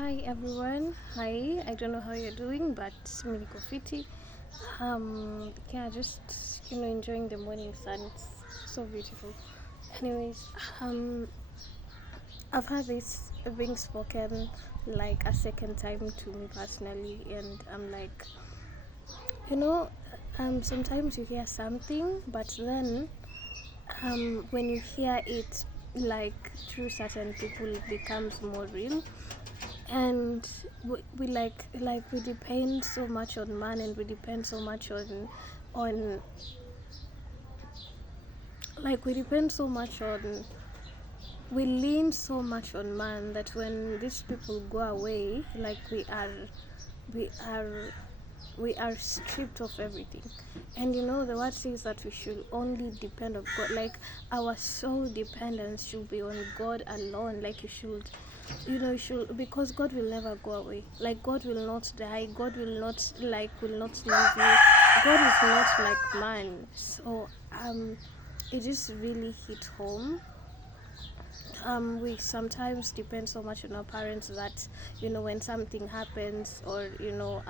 Hi everyone. Hi. I don't know how you're doing, but Miliko Fiti. Just enjoying the morning sun. It's so beautiful. Anyways, I've had this being spoken like a second time to me personally, and I'm like, you know, sometimes you hear something, but then when you hear it like through certain people, it becomes more real. And we we depend so much on man, and we depend so much on we depend so much on we lean so much on man that when these people go away, we are we are stripped of everything. And the word says that we should only depend on God. Like, our sole dependence should be on God alone. Like, you should, because God will never go away. Like, God will not die. God will not leave you. God is not like man. So it just really hit home. We sometimes depend so much on our parents that when something happens, or you know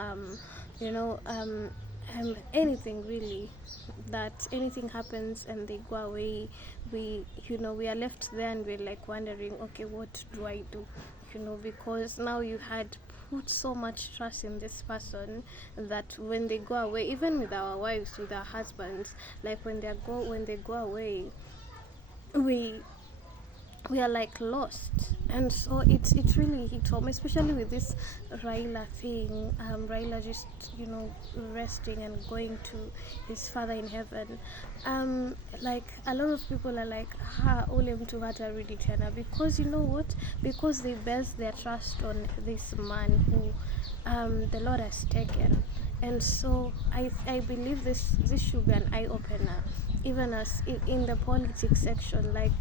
anything really, that anything happens and they go away, we are left there and we're like wondering, okay, what do I do? Because now you had put so much trust in this person that when they go away, even with our wives, with our husbands, like when they go away, we we are like lost. And so it really hit home, especially with this Raila thing. Raila just resting and going to his father in heaven. Like, a lot of people are like, ha, ule mtu hatarudi tena, because you know what, because they base their trust on this man who the Lord has taken. And so I believe this should be an eye opener, even as in the politics section. Like,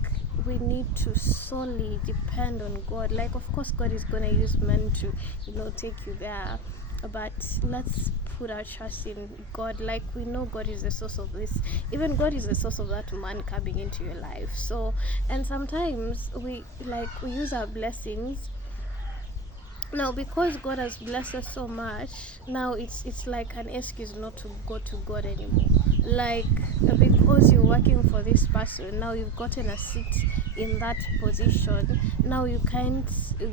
we need to solely depend on God. Like, of course, God is gonna use men to take you there, but let's put our trust in God. Like, we know God is the source of this. Even God is the source of that man coming into your life. So, and sometimes we use our blessings now, because God has blessed us so much. Now it's like an excuse not to go to God anymore. Like, because you're working for this person, now you've gotten a seat in that position. Now you can't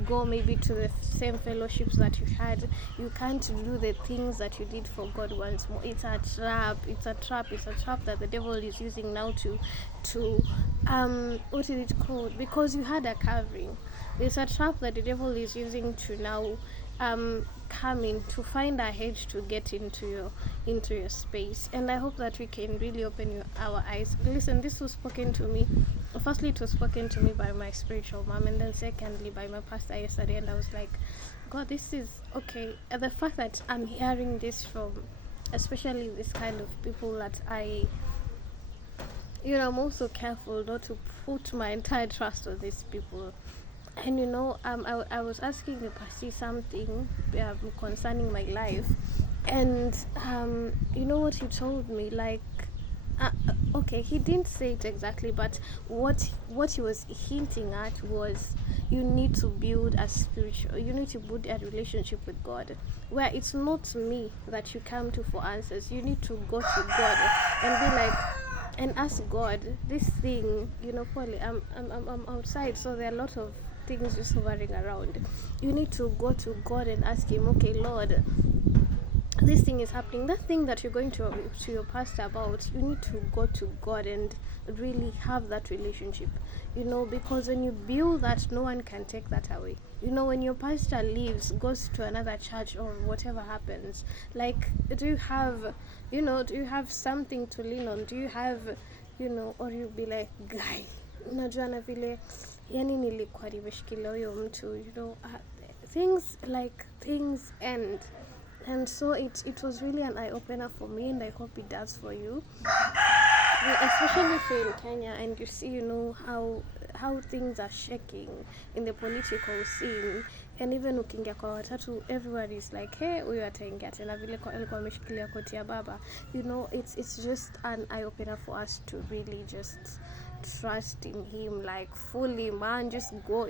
go maybe to the same fellowships that you had. You can't do the things that you did for God once more. It's a trap. It's a trap. It's a trap that the devil is using now to what is it called? Because you had a covering. It's a trap that the devil is using to now come in to find a hedge to get into your space. And I hope that we can really open our eyes. Listen, this was spoken to me. Firstly, it was spoken to me by my spiritual mom, and then secondly by my pastor yesterday. And I was like, God, this is okay. And the fact that I'm hearing this from, especially this kind of people that I'm also careful not to put my entire trust on these people. And I was asking the pastor something concerning my life, and you know what he told me? Like, okay, he didn't say it exactly, but what he was hinting at was, you need to you need to build a relationship with God, where it's not me that you come to for answers. You need to go to God and be like, and ask God this thing. Probably I'm outside, so there are a lot of things just hovering around. You need to go to God and ask him, okay, Lord, this thing is happening. That thing that you're going to your pastor about, you need to go to God and really have that relationship. Because when you build that, no one can take that away. When your pastor leaves, goes to another church, or whatever happens, like, do you have something to lean on? Do you have, or you'll be like, guy, unajua na vile yani nilikuwa nimeshikilia huyo mtu, things end. And so it was really an eye opener for me, and I hope it does for you. Especially if you're in Kenya and you see, how things are shaking in the political scene. And even ukiingia kwa watatu, everybody is like, hey, huyu ataingia tena vile alikuwa ameshikilia koti ya baba. It's just an eye opener for us to really just trust in him, like, fully, man. Just go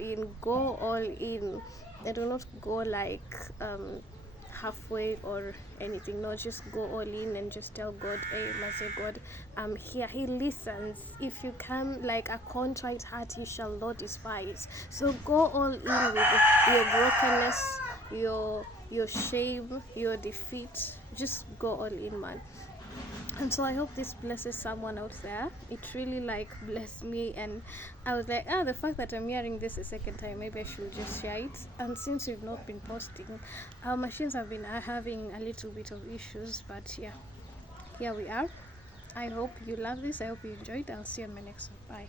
all in. I do not go like halfway or anything. No, just go all in and just tell God, hey, Master God, I'm here. He listens. If you come like a contrite heart, he shall not despise. So go all in with your brokenness, your shame, your defeat. Just go all in, man. And so I hope this blesses someone out there. It really like blessed me, and I was like, the fact that I'm hearing this a second time, maybe I should just share it. And since we've not been posting, our machines have been having a little bit of issues, but yeah, here we are. I hope you love this. I hope you enjoyed. I'll see you on my next one. Bye.